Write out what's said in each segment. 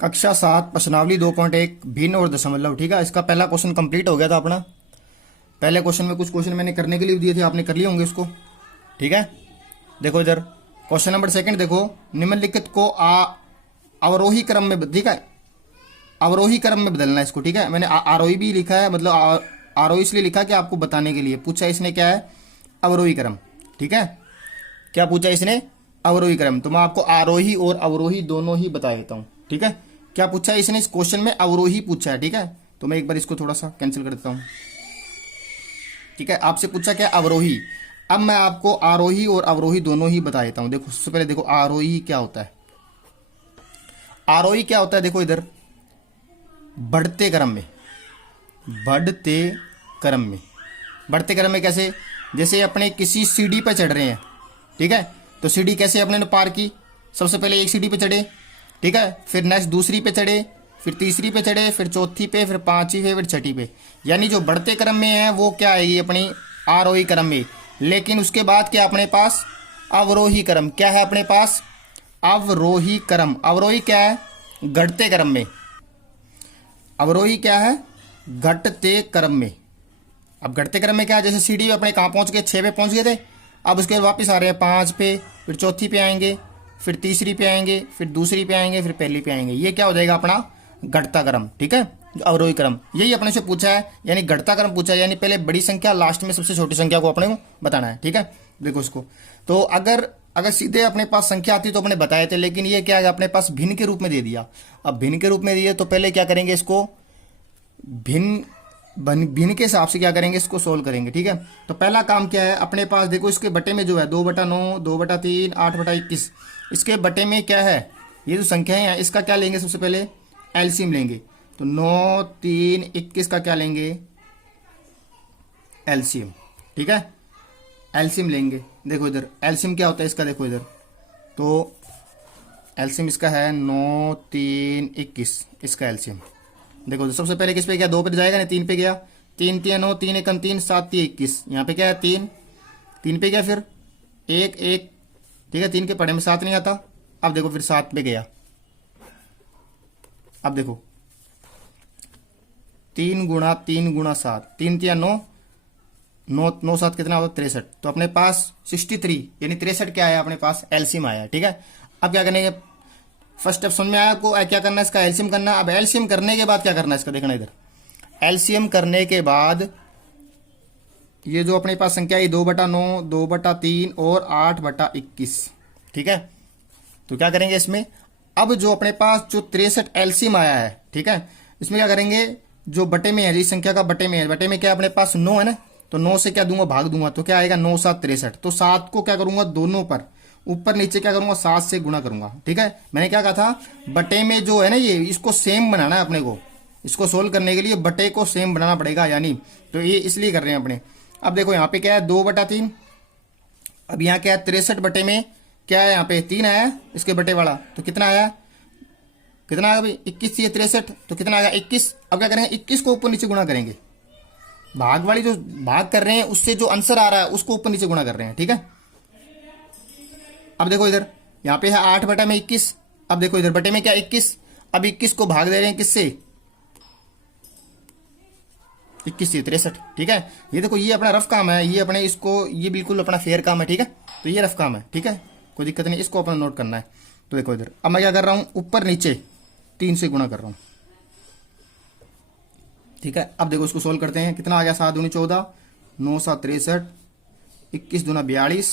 कक्षा 7 प्रश्नावली 2.1 भिन्न और दशमलव। ठीक है, इसका पहला क्वेश्चन कंप्लीट हो गया था अपना। पहले क्वेश्चन में कुछ क्वेश्चन मैंने करने के लिए दिए थे, आपने कर लिए होंगे इसको। ठीक है, देखो इधर क्वेश्चन नंबर सेकंड देखो, निम्नलिखित को अवरोही क्रम में, ठीक है, अवरोही क्रम में बदलना है इसको। ठीक है, मैंने आरोही भी लिखा है, मतलब आरोही इसलिए लिखा कि आपको बताने के लिए पूछा इसने क्या है, अवरोही क्रम। ठीक है, क्या पूछा इसने, अवरोही क्रम। तो मैं आपको आरोही और अवरोही दोनों ही बता देता हूं। ठीक है, क्या पूछा है इसने, इस क्वेश्चन में अवरोही पूछा है। ठीक है, तो मैं एक बार इसको थोड़ा सा कैंसिल कर देता हूं। ठीक है, आपसे पूछा क्या, अवरोही। अब मैं आपको आरोही और अवरोही दोनों ही बता देता हूं। देखो सबसे पहले देखो आरोही क्या होता है। आरोही क्या होता है, देखो इधर बढ़ते क्रम में, बढ़ते क्रम में, बढ़ते क्रम में कैसे, जैसे अपने किसी सीढ़ी पर चढ़ रहे हैं। ठीक है, तो सीढ़ी कैसे अपने ने पार की, सबसे पहले एक सीढ़ी पे चढ़े। ठीक है, फिर नेक्स्ट दूसरी पे चढ़े, फिर तीसरी पे चढ़े, फिर चौथी पे, फिर पांचवी पे, फिर छठी पे। यानी जो बढ़ते क्रम में है वो क्या आएगी अपनी आरोही क्रम में। लेकिन उसके बाद क्या अपने पास अवरोही क्रम, क्या है अपने पास अवरोही क्रम। अवरोही क्या है, घटते क्रम में। अवरोही क्या है, घटते क्रम में। अब घटते क्रम में क्या है, जैसे सीढ़ी पे अपने कहाँ पहुंच गए, 6 पे पहुंच गए थे। अब उसके बाद वापस आ रहे हैं 5 पे, फिर चौथी पे आएंगे, फिर तीसरी पे आएंगे, फिर दूसरी पे आएंगे, फिर पहली पे आएंगे। ये क्या हो जाएगा अपना घटता क्रम। ठीक है, अवरोही क्रम यही अपने से पूछा है, यानी घटता क्रम पूछा है, यानी पहले बड़ी संख्या लास्ट में सबसे छोटी संख्या को अपने को बताना है। ठीक है, देखो इसको, तो अगर सीधे अपने पास संख्या आती तो अपने बताए थे, लेकिन ये क्या है अपने पास भिन्न के रूप में दे दिया। अब भिन्न के रूप में दिए तो पहले क्या करेंगे, इसको भिन्न भिन्न के हिसाब से क्या करेंगे, इसको सोल्व करेंगे। ठीक है, तो पहला काम क्या है अपने पास, देखो इसके बटे में जो है 2/9, 2/3, 8/21, इसके बटे में क्या है, ये जो संख्याएं हैं इसका क्या लेंगे, सबसे पहले एलसीएम लेंगे। तो 9, 3, 21 का क्या लेंगे, एलसीएम। ठीक है, एलसीएम लेंगे। देखो इधर एलसीएम क्या होता है इसका, देखो इधर तो एलसीएम इसका है 9, 3, 21, इसका एलसीएम देखो। तो सबसे पहले किस पे गया, 2 पे जाएगा ना, 3 पे गया, 3 3 9, 3 1 3, 7 3 21, यहाँ पे क्या है 3, 3 पे गया, फिर 1 1। ठीक है, 3 के पढ़े में 7 नहीं आता। अब देखो फिर 7 पे गया, अब देखो 3 गुणा 3 गुणा 7, 3 3 9, 9 9 7 कितना होगा 63। तो अपने पास 63 यानी 63 क्या आया अपने पास, एलसीएम आया। ठीक है, अब क्या करेंगे, फर्स्ट स्टेप समझ में आया आपको, क्या करना है इसका एलसीएम करना। अब एलसीएम करने के बाद क्या करना है इसका, देखना इधर एलसीएम करने के बाद ये जो अपने पास संख्या है 2/9, 2/3 और 8/21। ठीक है, तो क्या करेंगे इसमें, अब जो अपने पास जो 63 एलसीएम आया है, ठीक है, इसमें क्या करेंगे, जो बटे में है, इस संख्या का बटे में है, बटे में क्या अपने पास 9 है ना, तो 9 से क्या दूंगा, भाग दूंगा, तो क्या आएगा 9 7 63। तो 7 को क्या करूंगा, दोनों पर ऊपर नीचे क्या करूंगा, 7 से गुणा करूंगा। ठीक है, मैंने क्या कहा था, बटे में जो है ना ये, इसको सेम बनाना है अपने को, इसको सोल्व करने के लिए बटे को सेम बनाना पड़ेगा, यानी तो ये इसलिए कर रहे हैं अपने। अब देखो यहाँ पे क्या है 2/3, अब यहाँ क्या है 63 बटे में क्या है, यहाँ पे 3 आया इसके बटे वाला, तो कितना आया, कितना आया भाई 21 से 63, तो कितना आया 21। अब क्या करेंगे, 21 को ऊपर नीचे गुणा करेंगे, भाग वाली जो भाग कर रहे हैं उससे जो आंसर आ रहा है उसको ऊपर नीचे गुणा कर रहे हैं। ठीक है, अब देखो इधर यहाँ पे है 8/21, अब देखो इधर बटे में क्या 21, अब 21 को भाग दे रहे हैं किससे, 21 से 63। ठीक है, ये देखो ये अपना रफ काम है, ये अपने इसको, ये बिल्कुल अपना फेयर काम है। ठीक है, तो ये रफ काम है। ठीक है, कोई दिक्कत नहीं, इसको अपना नोट करना है। तो देखो इधर अब मैं क्या कर रहा हूं, ऊपर नीचे 3 से गुणा कर रहा हूं। ठीक है, अब देखो इसको सोल्व करते हैं, कितना आ गया, 7 दूनी 14, 9 7 63, 21 दूना 42,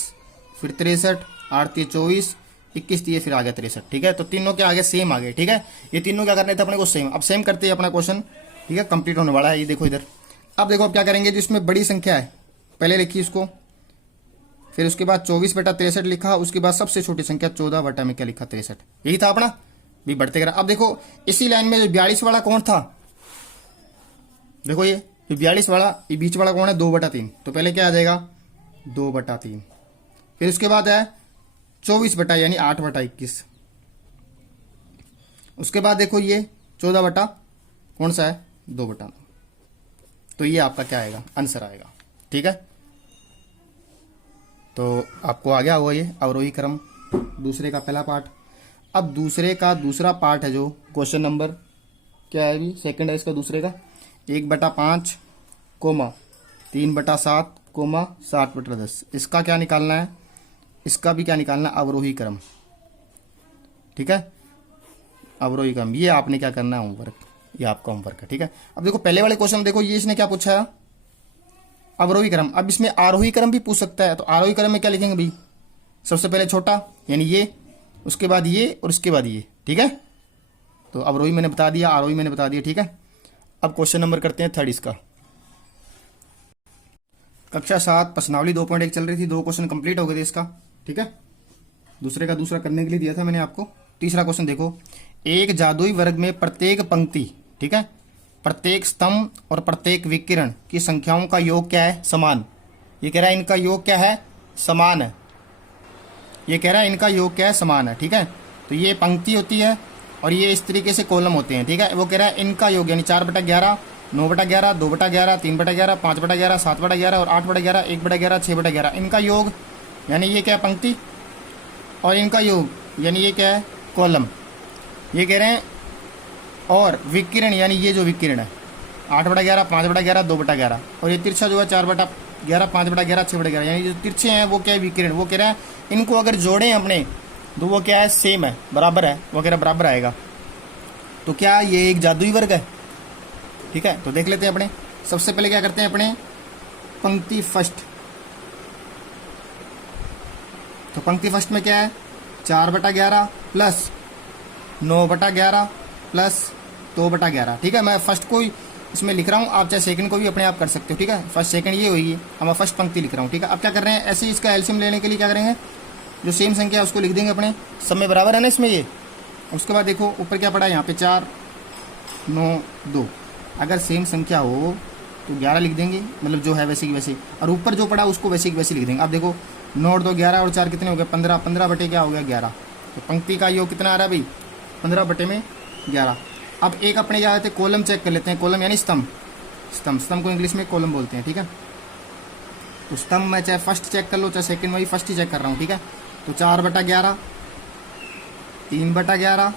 फिर 63, 8 3 24, 21 दिए, फिर आ गया 63। ठीक है, तो तीनों क्या आ गया, सेम आ गए। ठीक है, ये तीनों क्या करने थे अपने को, सेम। अब सेम करते हैं अपना क्वेश्चन, ठीक है, कंप्लीट होने वाला है। ये देखो इधर, अब देखो अब क्या करेंगे, जिसमें बड़ी संख्या है पहले लिखी इसको, फिर उसके बाद 24/63 लिखा, उसके बाद सबसे छोटी संख्या 14 बटा में क्या लिखा 63, यही था अपना भी बढ़ते करा। अब देखो इसी लाइन में जो 42 वाला कौन था, देखो ये 42 वाला, ये बीच वाला कौन है, 2/3, तो पहले क्या आ जाएगा 2/3, फिर उसके बाद है 24 बटा यानी 8/21, उसके बाद देखो ये 14 बटा कौन सा है 2/9, तो ये आपका क्या आएगा, आंसर आएगा। ठीक है, तो आपको आ गया हुआ ये अवरोही क्रम दूसरे का पहला पार्ट। अब दूसरे का दूसरा पार्ट है जो क्वेश्चन नंबर क्या है अभी सेकंड है इसका दूसरे का 1/5 कोमा 3/7 कोमा 60/10 इसका क्या निकालना है, इसका भी क्या निकालना है अवरोही क्रम। ठीक है, अवरोही क्रम ये आपने क्या करना है होमवर्क, ये आपका होमवर्क है। ठीक है, अब देखो पहले वाले क्वेश्चन देखो ये इसने क्या पूछा है अवरोही क्रम। अब इसमें आरोही क्रम भी पूछ सकता है, तो आरोही क्रम में क्या लिखेंगे भाई, सबसे पहले छोटा यानी ये, उसके बाद ये और उसके बाद ये। ठीक है, तो अवरोही मैंने बता दिया, आरोही मैंने बता दिया। ठीक है, अब क्वेश्चन नंबर करते हैं थर्ड इसका। कक्षा 7 प्रश्नावली 2.1 चल रही थी, 2 क्वेश्चन कंप्लीट हो गए थे इसका। ठीक है, दूसरे का दूसरा करने के लिए दिया था मैंने आपको। तीसरा क्वेश्चन देखो, एक जादुई वर्ग में प्रत्येक पंक्ति, ठीक है, प्रत्येक स्तंभ और प्रत्येक विकिरण की संख्याओं का योग क्या है, समान। ये कह रहा है इनका योग क्या है, समान है। ये कह रहा है इनका योग क्या है, समान है। ठीक है, तो ये पंक्ति होती है और ये इस तरीके से कॉलम होते हैं। ठीक है, वो कह रहा है इनका योग यानी 4/11, 9/11, 2/11, 3/11, 5/11, 7/11 और 8/11, 1/11, 6/11 इनका योग यानी ये क्या है पंक्ति, और इनका योग यानी ये क्या है कॉलम। ये कह रहे हैं और विकिरण यानी ये जो विकिरण है 8/11, 5/11, 2/11 और ये तिरछा जो है 4/11, 5/11, 6/11 यानी जो तिरछे हैं वो क्या है विकिरण। वो कह रहा है इनको अगर जोड़ें अपने तो वो क्या है सेम है, बराबर है, वो कह रहा बराबर आएगा। तो क्या ये एक जादुई वर्ग है। ठीक है, तो देख लेते हैं अपने। सबसे पहले क्या करते हैं अपने पंक्ति फर्स्ट। तो पंक्ति फर्स्ट में क्या है 4/11 प्लस 9/11 प्लस 2/11। ठीक है, मैं फर्स्ट को ही इसमें लिख रहा हूँ, आप चाहे सेकंड को भी अपने आप कर सकते हो। ठीक है, फर्स्ट सेकंड ये होगी, अब मैं फर्स्ट पंक्ति लिख रहा हूँ। ठीक है, अब क्या कर रहे हैं ऐसे ही इसका एलसीएम लेने के लिए क्या करेंगे, जो सेम संख्या है उसको लिख देंगे अपने, सब में बराबर है ना इसमें ये। उसके बाद देखो ऊपर क्या पड़ा है यहाँ पे 4, 9, 2। अगर सेम संख्या हो तो 11 लिख देंगे, मतलब जो है वैसे की वैसे, और ऊपर जो पड़ा उसको वैसे की वैसे लिख देंगे। अब देखो 9 और 2 11 और 4 कितने हो गए 15, 15 बटे क्या हो गया 11। तो पंक्ति का योग कितना आ रहा है भाई 15/11। अब एक अपने क्या कहते हैं कॉलम चेक कर लेते हैं, कॉलम यानी स्तंभ। स्तंभ को इंग्लिश में कॉलम बोलते हैं। ठीक है, तो स्तंभ में चाहे फर्स्ट चेक कर लो चाहे सेकंड में भी फर्स्ट ही चेक कर रहा हूँ। ठीक है, तो 4/11, 3/11,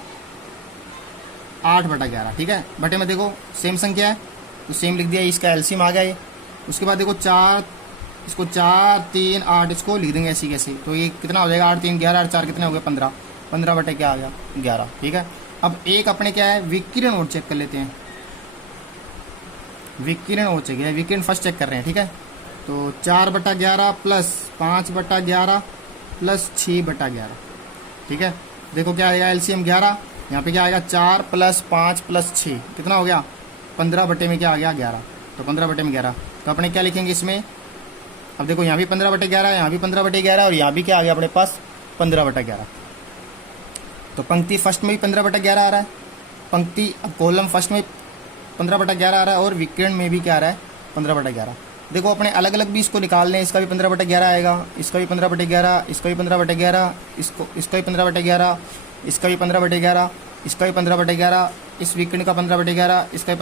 8/11। ठीक है, बटे में देखो सेम संख्या है तो सेम लिख दिया, इसका एलसीएम आ गया ये। उसके बाद देखो 4, इसको 4, 3, 8 इसको लिख देंगे ऐसी कैसे, तो ये कितना हो जाएगा 8, 3, 11 और 4 कितने हो गए 15, 15 बटे क्या आ गया 11। ठीक है, अब एक अपने क्या है विकिरण और चेक कर लेते हैं, विकिरण और चेक है, विकिरण फर्स्ट चेक कर रहे हैं। ठीक है, तो 4/11 प्लस 5/11 प्लस 6/11। ठीक है, देखो क्या आएगा एलसीएम 11, यहाँ पे क्या आएगा 4 प्लस 5 प्लस 6 कितना हो गया 15 बटे में क्या आ गया 11। तो 15 बटे में 11, तो अपने क्या लिखेंगे इसमें, अब देखो यहाँ भी 15/11, यहाँ भी 15/11 और यहाँ भी क्या आ गया अपने पास 15/11। तो पंक्ति फर्स्ट में भी 15/11 आ रहा है, पंक्ति कॉलम फर्स्ट में 15/11 आ रहा है और विकिरण में भी क्या आ रहा है 15/11। देखो अपने अलग अलग भी इसको निकाल लें, इसका भी 15/11 आएगा, इसका भी 15/11, इसका भी 15/11, इसका भी 15/11, इसका भी 15/11, इसका भी 15/11, इस विकिरण का 15/11, इसका भी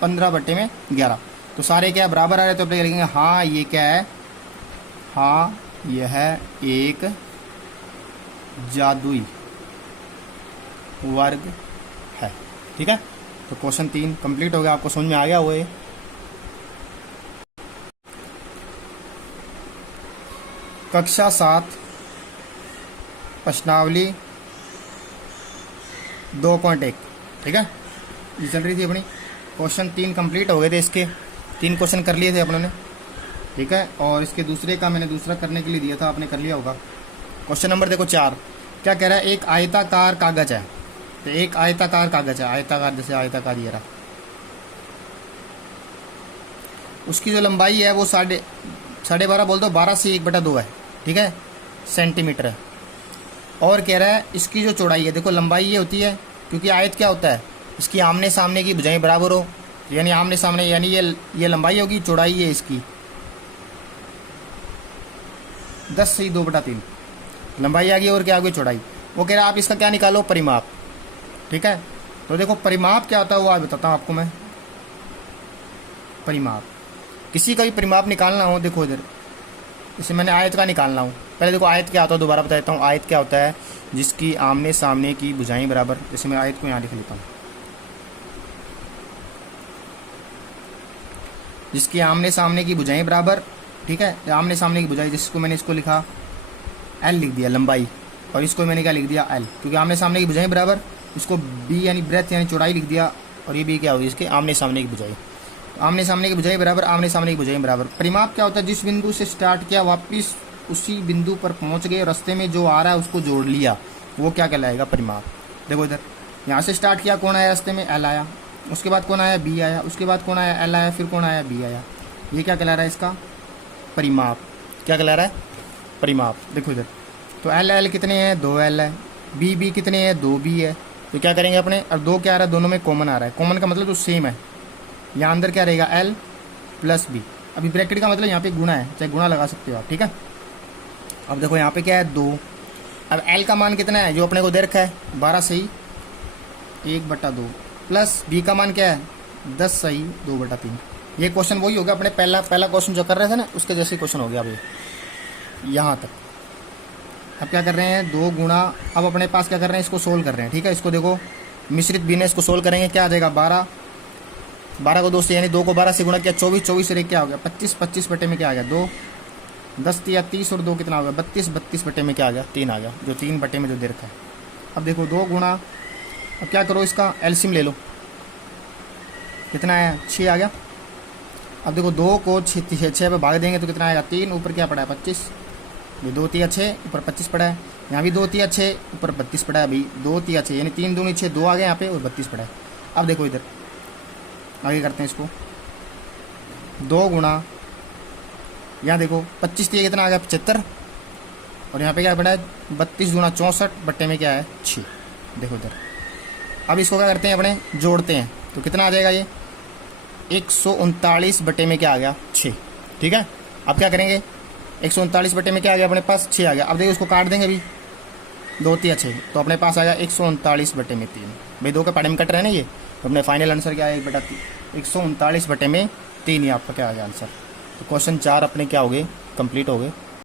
15 बटे में 11। तो सारे क्या बराबर आ रहे हैं, तो अपने लिखेंगे हाँ ये क्या है, हाँ यह एक जादुई वर्ग है। ठीक है, तो क्वेश्चन 3 कंप्लीट हो गया, आपको समझ में आ गया हुआ है। कक्षा 7 प्रश्नावली 2.1। ठीक है, ये चल रही थी अपनी, क्वेश्चन 3 कंप्लीट हो गए थे, इसके 3 क्वेश्चन कर लिए थे अपनों ने। ठीक है, और इसके दूसरे का मैंने दूसरा करने के लिए दिया था, आपने कर लिया होगा। क्वेश्चन नंबर देखो 4, क्या कह रहा है, एक आयताकार कागज है। तो एक आयताकार कागज है, आयताकार जैसे आयताकार ये रहा, उसकी जो लंबाई है वो 12.5 बोल दो, 12 से 1/2 है। ठीक है, सेंटीमीटर है। और कह रहा है इसकी जो चौड़ाई है, देखो लंबाई ये होती है क्योंकि आयत क्या होता है, इसकी आमने सामने की भुजाएं बराबर हो, यानी आमने सामने यानी ये लंबाई होगी, चौड़ाई है इसकी 10 से 2/3 लंबाई आ गई और क्या आ गई चौड़ाई। वो कह रहा है आप इसका क्या निकालो परिमाप। ठीक है, तो देखो परिमाप क्या होता है वो आज बताता हूँ आपको मैं। परिमाप, किसी का भी परिमाप निकालना हो, देखो इधर जैसे मैंने आयत का निकालना हूँ, पहले देखो आयत क्या होता है, दोबारा बता देता हूँ। आयत क्या होता है, जिसकी आमने सामने की भुजाएं बराबर। जैसे मैं आयत को यहाँ लिख लेता हूँ, जिसकी आमने सामने की भुजाएं बराबर, ठीक है। आमने सामने की भुजाएं, जिसको मैंने इसको लिखा एल लिख दिया लंबाई, और इसको मैंने क्या लिख दिया एल, क्योंकि आमने सामने की भुजाएं बराबर। इसको बी यानी ब्रेथ यानी चौड़ाई लिख दिया, और ये भी क्या होगी, इसके आमने सामने की भुजाएं। आमने सामने की भुजाएं बराबर, आमने सामने की भुजाएं बराबर। परिमाप क्या होता है, जिस बिंदु से स्टार्ट किया वापिस उसी बिंदु पर पहुंच गए, रास्ते में जो आ रहा है उसको जोड़ लिया, वो क्या कहलाएगा, परिमाप। देखो इधर यहाँ से स्टार्ट किया, कौन आया रास्ते में, एल आया, उसके बाद कौन आया, बी आया, उसके बाद कौन आया, एल आया, फिर कौन आया, बी आया। ये क्या कहला रहा है, इसका परिमाप। क्या कहला रहा है, परिमाप। देखो इधर तो एल एल कितने हैं, 2 एल है, बी बी कितने हैं, 2 बी है। तो क्या करेंगे अपने, अब 2 क्या आ रहा है, दोनों में कॉमन आ रहा है। कॉमन का मतलब तो सेम है, यहाँ अंदर क्या रहेगा, एल प्लस बी। अभी ब्रैकेट का मतलब यहाँ पे गुणा है, चाहे गुणा लगा सकते हो आप, ठीक है। अब देखो यहाँ पे क्या है, 2। अब एल का मान कितना है, जो अपने को दे रखा है 12 सही 1/2, प्लस बी का मान क्या है, 10 सही 2/3। ये क्वेश्चन वही होगा अपने पहला क्वेश्चन जो कर रहे थे ना, उसके जैसे क्वेश्चन हो गया अभी यहाँ तक। अब क्या कर रहे हैं, 2 गुणा, अब अपने पास क्या कर रहे हैं, इसको सोल्व कर रहे हैं, ठीक है। इसको देखो मिश्रित भिन्न, इसको सोल्व करेंगे, क्या आ जाएगा, 12 को 2 से, यानी 2 को 12 से गुणा किया 24 से क्या हो गया, 25 बटे में क्या आ गया, 2, 10 या 30 और 2 कितना हो गया, 32 बटे में क्या आ गया, 3 आ गया, जो 3 बटे में जो दे रखा है। अब देखो 2 गुणा, अब क्या करो, इसका एलसीएम ले लो, कितना है, 6 आ गया। अब देखो 2 को 6 पे भाग देंगे तो कितना आएगा, 3, ऊपर क्या पड़ा है, 25, ये 2 3 6 ऊपर 25 पड़ा है, यहाँ भी 2 3 6 ऊपर 32 पड़ा है, अभी 2 3 6 यानी 3 दूनी 6, 2 आ गए यहाँ पे और 32 पड़ा है। अब देखो इधर आगे करते हैं इसको, 2 गुणा, यहाँ देखो 25 3 कितना आ गया, 75, और यहाँ पे क्या पड़ा है, 32 गुणा 64 बट्टे में क्या है, 6। देखो इधर, अब इसको क्या करते हैं अपने, जोड़ते हैं, तो कितना आ जाएगा, ये 139 बटे में क्या आ गया, 6, ठीक है। अब क्या करेंगे, 139 बटे में क्या आ गया अपने पास, 6 आ गया। अब देखो इसको काट देंगे अभी, 2 3 6, तो अपने पास आ गया 139 बटे में 3। भाई 2 के पढ़े में कट रहे हैं ना ये, तो अपने फाइनल आंसर क्या है, 139 बटे में 3, ही आपका क्या आ गया आंसर। तो क्वेश्चन 4 अपने क्या हो गए, कंप्लीट हो गए।